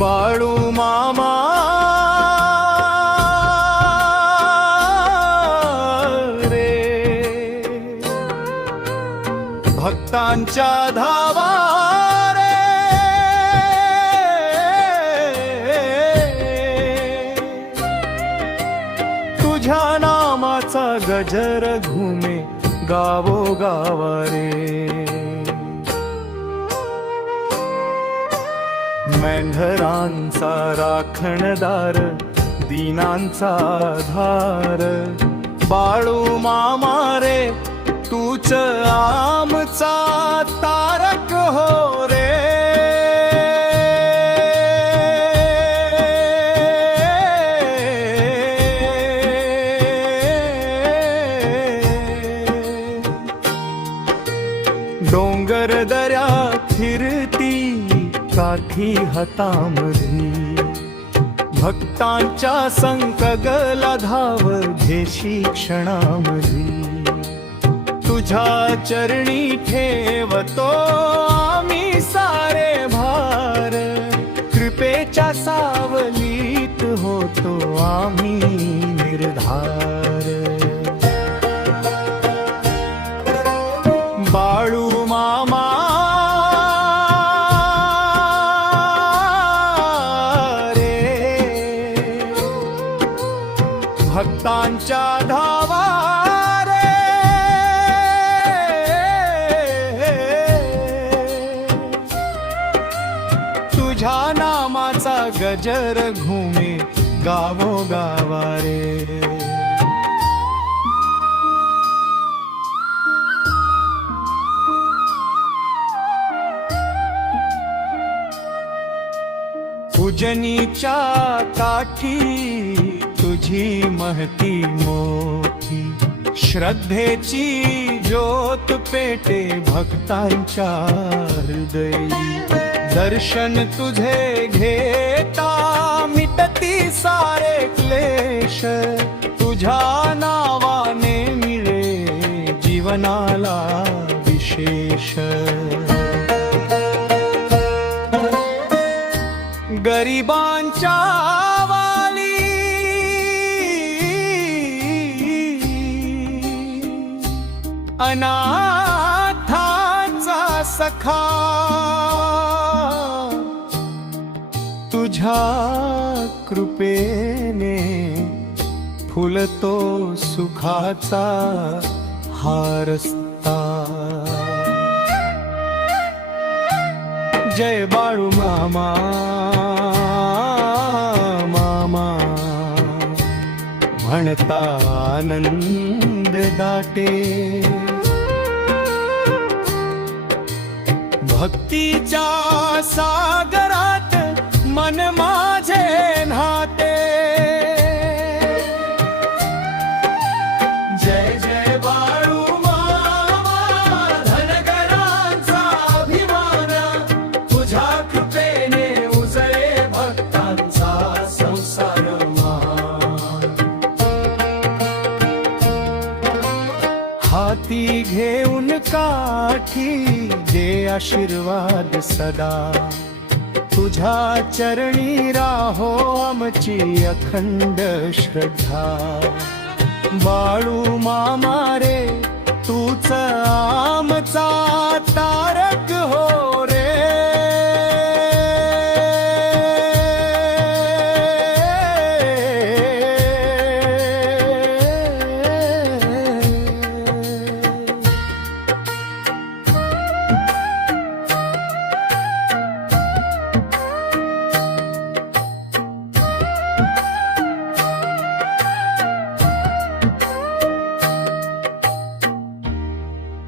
बाळू मामा रे, भक्तांच्या धावा रे, तुझ्या नामाचा गजर घुमे गावोगाव रे. मेंढरांचा राखणदार, दीनांचा आधार, बाळू मामा रे, तूच आमचा तारक हो रे. डोंगर दऱ्या फिरती काठी हातामधी, भक्तांच्या संकगला धाव घेशी क्षणामधी. तुझ्या चरणी ठेवतो आम्ही सारे भार, कृपेच्या सावलीत होतो आम्ही निर्धार. बाळू मामा भक्तांच्या धावा रे, तुझ्या नामाचा गजर घुमे गावोगावा रे. उजनीच्या काठी तुझी महती मोठी, श्रद्धेची ज्योत पेटे भक्तांच्या हृदयी. दर्शन तुझे घेता मिटती सारे क्लेश, तुझ्या नावाने मिळे जीवनाला विशेष. गरिबांच्या अनाथांचा सखा, तुझ्या कृपेने फुलतो सुखाचा हारस्ता. जय बाळू मामा मामा, म्हणता आनंद दाटे. भक्तीच्या सागरात मन माझे न्हाते. जय जय बाळू मामा, धनगरांचा अभिमान, तुझ्या कृपेने उजळे भक्तांचा संसार मान. हाती घेऊन काठी दे आशीर्वाद सदा, तुझ्या चरणी राहो आमची अखंड श्रद्धा. बाळू मामा रे,